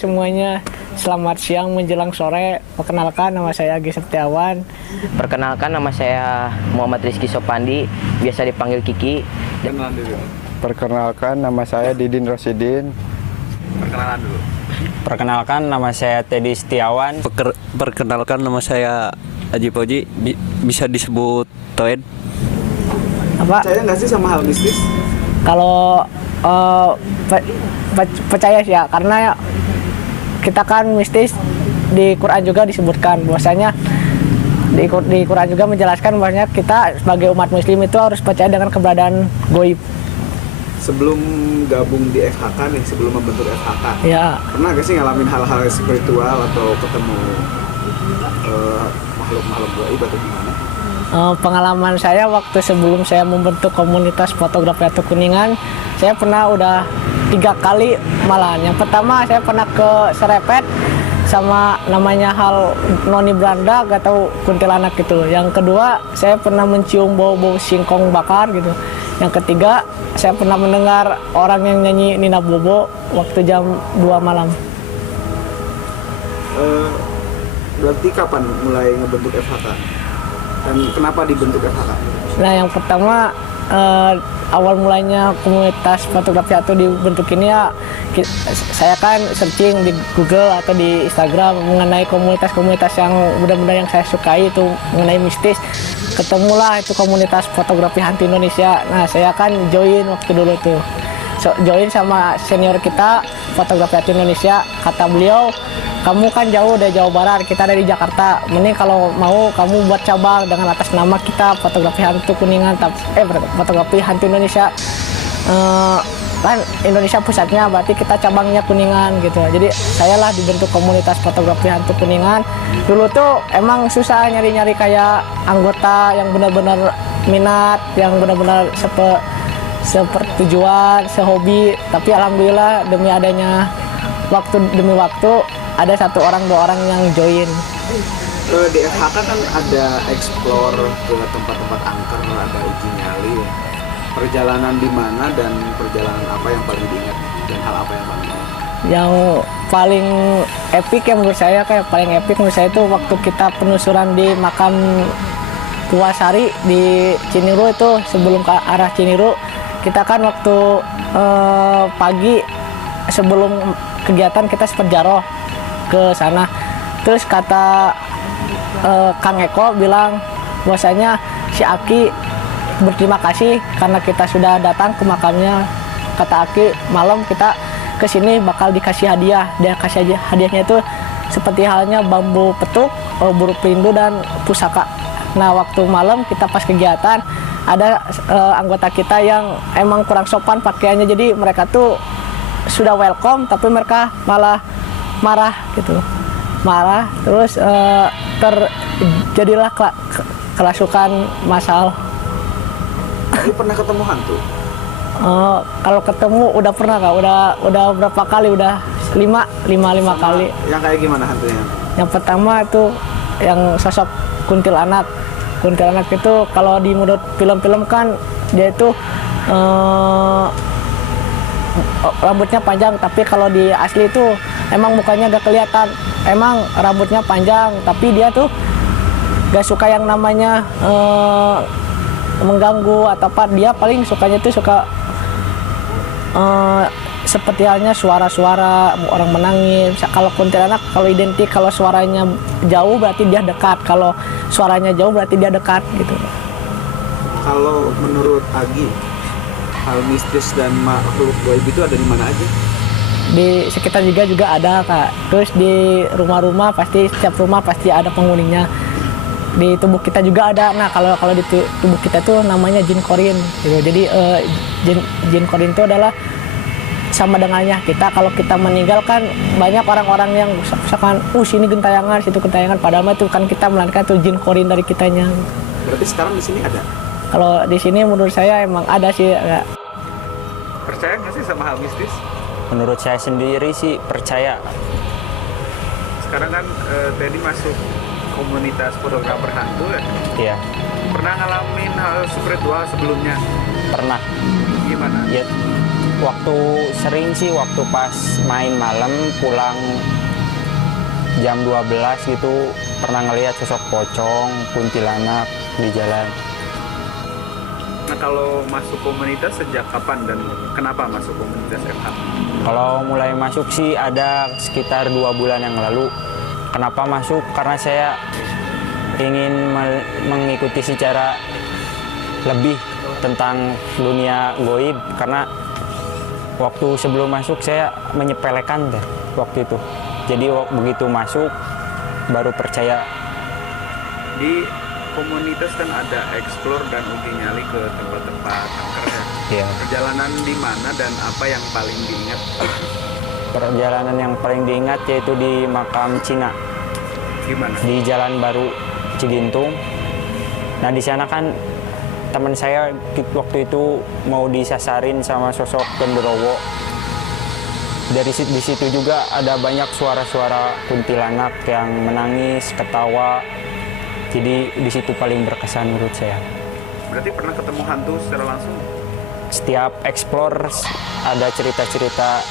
semuanya, selamat siang menjelang sore. Perkenalkan, nama saya Agi Septiawan. Perkenalkan, nama saya Muhammad Rizky Sopandi, biasa dipanggil Kiki. Perkenalkan, nama saya Didin Rosidin. Perkenalan dulu. Perkenalkan, nama saya Teddy Setiawan. Perkenalkan, nama saya Aji Poji, bisa disebut Toed. Apa? Percaya nggak sih sama hal mistis? Kalau percaya sih ya, karena kita kan mistis di Quran juga disebutkan bahwasanya di Quran juga menjelaskan bahwasanya kita sebagai umat muslim itu harus percaya dengan keberadaan goib. Sebelum gabung di FHK nih, sebelum membentuk FHK, Ya, pernah gak sih ngalamin hal-hal spiritual atau ketemu makhluk-makhluk gaib atau gimana? pengalaman saya waktu sebelum saya membentuk komunitas fotografi Atu Kuningan, saya pernah udah 3 kali malahan. Yang pertama saya pernah ke Serepet sama namanya hal noni Belanda, gak tahu kuntilanak gitu. Yang kedua saya pernah mencium bau-bau singkong bakar gitu. Yang ketiga saya pernah mendengar orang yang nyanyi Nina Bobo waktu jam 2 malam. Berarti kapan mulai ngebentuk FHK? Dan kenapa dibentuk FHK? Nah, yang pertama awal mulanya komunitas fotografi Atu dibentuk ini ya, saya kan searching di Google atau di Instagram mengenai komunitas-komunitas yang benar-benar yang saya sukai itu mengenai mistis. Ketemulah itu komunitas fotografi hantu Indonesia. Nah, saya kan join waktu dulu tuh. Join sama senior kita fotografi hantu Indonesia. Kata beliau, kamu kan jauh dari Jawa Barat, kita dari Jakarta. Mending kalau mau kamu buat cabang dengan atas nama kita fotografi hantu Kuningan, fotografi hantu Indonesia. Kan Indonesia pusatnya, berarti kita cabangnya Kuningan gitu. Jadi saya lah dibentuk komunitas fotografi hantu Kuningan. Dulu tuh emang susah nyari-nyari kayak anggota yang benar-benar minat, yang benar-benar sepertujuan, sehobi. Tapi alhamdulillah demi adanya waktu demi waktu ada 1 orang 2 orang yang join. Di FHK kan ada explore ke tempat-tempat angker, ada uji nyali. Perjalanan di mana dan perjalanan apa yang paling diingat dan hal apa yang paling diingat? Yang paling epic ya menurut saya, kayak paling epic menurut saya itu waktu kita penelusuran di makam Puasari di Ciniru itu, sebelum ke arah Ciniru. Kita kan waktu pagi sebelum kegiatan kita seperjaroh ke sana. Terus kata Kang Eko bilang bahwasanya si Aki berterima kasih karena kita sudah datang ke makamnya. Kata Aki, malam kita ke sini bakal dikasih hadiah. Dia kasih hadiahnya itu seperti halnya bambu petuk, buru perindu dan pusaka. Nah, waktu malam kita pas kegiatan ada anggota kita yang emang kurang sopan pakaiannya, jadi mereka tuh sudah welcome tapi mereka malah marah gitu. Marah terus terjadilah kerasukan massal. Lu pernah ketemu hantu? Kalau ketemu udah pernah Kak, udah berapa kali, udah 5 kali. Yang kayak gimana hantunya? Yang pertama itu yang sosok kuntilanak. Kuntilanak itu kalau di menurut film-film kan dia itu rambutnya panjang, tapi kalau di asli itu emang mukanya gak kelihatan. Emang rambutnya panjang, tapi dia tuh gak suka yang namanya mengganggu atau apa. Dia paling sukanya tuh suka seperti halnya suara-suara orang menangis. Kalau kuntilanak kalau identik, kalau suaranya jauh berarti dia dekat, kalau suaranya jauh berarti dia dekat gitu. Kalau menurut Agi, hal mistis dan makhluk gaib itu ada di mana aja? Di sekitar juga ada Kak. Terus di rumah-rumah pasti, setiap rumah pasti ada penghuninya. Di tubuh kita juga ada. Nah, kalau di tubuh kita tuh namanya jin korin gitu. Jadi jin korin itu adalah sama dengannya kita. Kalau kita meninggal kan banyak orang-orang yang misalkan sini gentayangan, situ gentayangan, padahal itu kan kita melarikan tuh jin korin dari kitanya. Berarti sekarang di sini ada? Kalau di sini menurut saya emang ada sih. Ya. Percaya nggak sih sama hal mistis? Menurut saya sendiri sih percaya. Sekarang kan Teddy masuk komunitas fotografer hantu ya? Iya, Pernah ngalamin hal spiritual sebelumnya? pernah. Gimana? Ya, Waktu sering sih waktu pas main malam pulang jam 12 gitu pernah ngelihat sosok pocong, kuntilanak di jalan. Nah, kalau masuk komunitas sejak kapan dan kenapa masuk komunitas FHK? Kalau mulai masuk sih ada sekitar 2 bulan yang lalu. Kenapa masuk? Karena saya ingin mengikuti secara lebih tentang dunia goib. Karena waktu sebelum masuk saya menyepelekan deh waktu itu. Jadi begitu masuk baru percaya. Di komunitas kan ada explore dan uji nyali ke tempat-tempat angker ya. Iya. Perjalanan di mana dan apa yang paling diingat? Perjalanan yang paling diingat yaitu di makam Cina Gimana? di Jalan Baru Cigintung. Nah di sana kan teman saya waktu itu mau disasarin sama sosok genderowo. Di situ juga ada banyak suara-suara kuntilanak yang menangis, ketawa. Jadi di situ paling berkesan menurut saya. Berarti pernah ketemu hantu secara langsung? Setiap explore ada cerita-cerita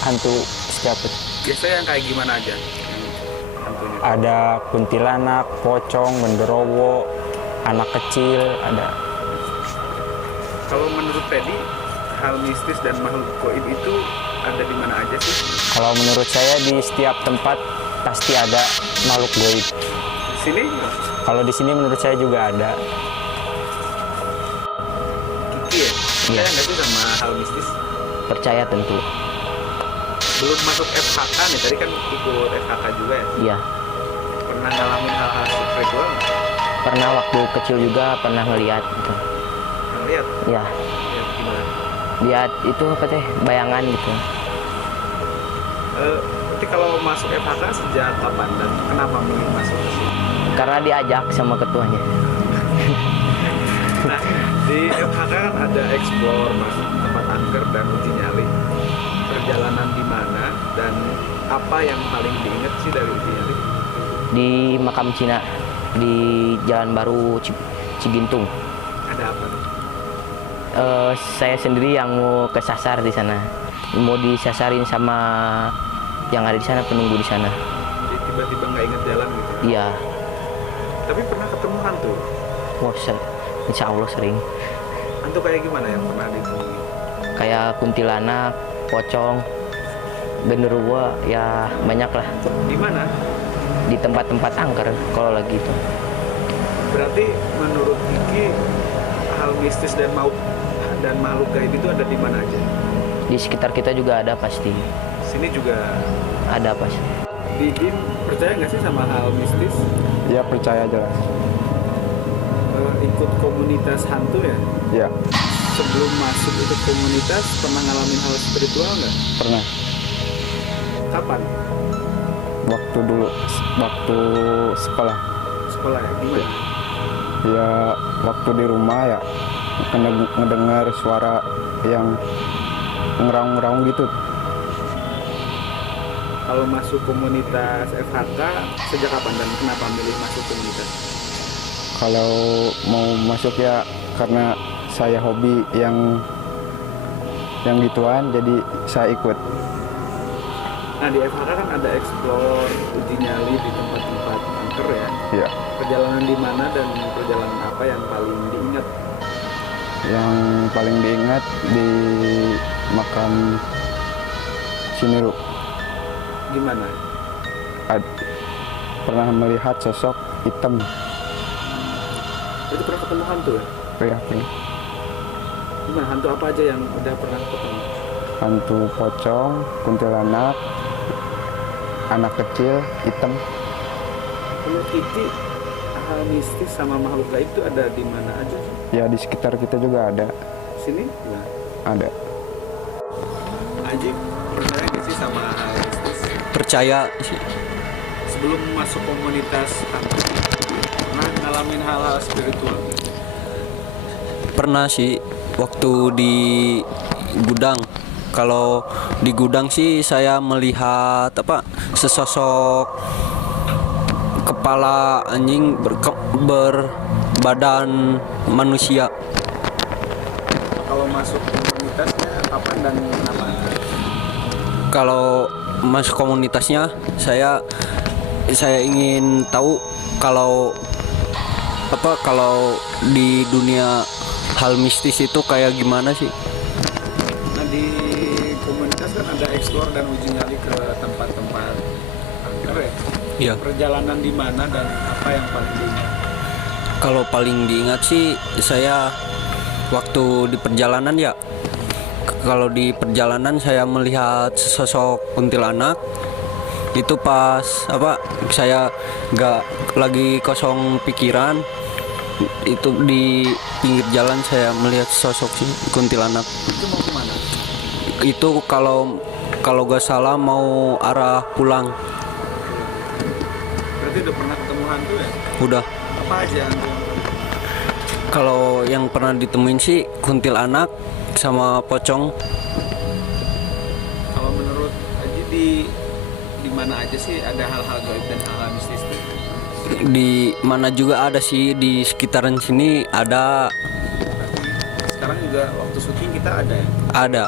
hantu setiap Biasanya yang kayak gimana aja? Hantunya. ada kuntilanak, pocong, genderowo, anak kecil ada. Kalau menurut Teddy, hal mistis dan makhluk gaib itu ada di mana aja sih? Kalau menurut saya di setiap tempat pasti ada makhluk gaib. Di sini? Kalau di sini menurut saya juga ada. Kiki ya? Percaya nggak sih sama hal mistis? Percaya tentu. Belum masuk FHK nih, tadi kan ikut FHK juga ya? Iya. Pernah ngalamin hal-hal spiritual nggak? Pernah waktu kecil juga pernah ngeliat gitu. Pernah lihat? Ya, Lihat gimana? lihat itu apa teh bayangan gitu. Berarti kalau masuk FHK sejak kapan dan kenapa milih masuk ke sini? Karena diajak sama ketuanya. Nah, di FHK kan ada explore, masuk tempat angker dan uji nyali. Perjalanan di mana dan apa yang paling diingat sih dari uji nyali? Di makam Cina di Jalan Baru Cigintung. Ada apa? Saya sendiri yang mau kesasar di sana. Mau disasarin sama yang ada di sana, penunggu di sana. Jadi tiba-tiba nggak inget jalan gitu. Iya, Tapi pernah ketemu hantu? wah, insya Allah sering. Hantu kayak gimana yang pernah ditemui? Kayak kuntilanak, pocong, genderuwo, ya banyak lah. Di mana? Di tempat-tempat angker kalau lagi itu. Berarti menurut Kiki hal mistis dan makhluk gaib itu ada di mana aja? Di sekitar kita juga ada pasti. Sini juga Ada pasti. Didin percaya nggak sih sama hal mistis? Ya percaya jelas. Ikut komunitas hantu ya? Ya Sebelum masuk ikut komunitas pernah ngalamin hal spiritual nggak? pernah. Kapan? Waktu dulu, waktu sekolah. Sekolah ya? Gimana? Ya waktu di rumah ya ngedengar suara yang ngeraung-ngeraung gitu. Kalau masuk komunitas FHK sejak kapan dan kenapa milih masuk komunitas? Kalau mau masuk ya karena saya hobi yang gituan, jadi saya ikut. Nah di FHK kan ada explore, uji nyali di tempat-tempat angker ya. Ya, Perjalanan di mana dan perjalanan apa yang paling diingat? yang paling diingat di makam Ciniru. Gimana? Pernah melihat sosok hitam. Itu pernah ketemu hantu ya? Ya, pernah. Gimana? Hantu apa aja yang udah pernah ketemu? Hantu pocong, kuntilanak, anak kecil, hitam. Menurut Kiki, hal mistis sama makhluk gaib itu ada di mana aja sih? Ya di sekitar kita juga ada. Sini? Gimana? Ada. Ajib, percaya nggak sih sama hal mistis? Percaya sih. Sebelum masuk komunitas hantu, pernah ngalamin hal-hal spiritual? Pernah sih waktu di gudang. Kalau di gudang sih saya melihat sesosok kepala anjing berbadan manusia. Kalau masuk komunitasnya kapan dan kenapa? Kalau masuk komunitasnya, saya ingin tahu kalau kalau di dunia hal mistis itu kayak gimana sih? Nah di komunitas kan ada explore dan uji nyali ke tempat-tempat angker ya. Iya. Perjalanan di mana dan apa yang paling diingat? Kalau paling diingat sih saya waktu di perjalanan ya. Kalau di perjalanan saya melihat sosok kuntilanak. Itu pas saya nggak lagi kosong pikiran, itu di pinggir jalan saya melihat sosok si kuntilanak. Itu mau kemana? Itu kalau nggak salah mau arah pulang. Berarti udah pernah ketemu hantu ya? Udah. Apa aja hantu? Kalau yang pernah ditemuin sih kuntilanak sama pocong. Kalau menurut Aji di mana aja sih ada hal-hal gaib dan hal mistis itu? Di mana juga ada sih, di sekitaran sini ada. Sekarang juga waktu syuting kita ada ya? Ada.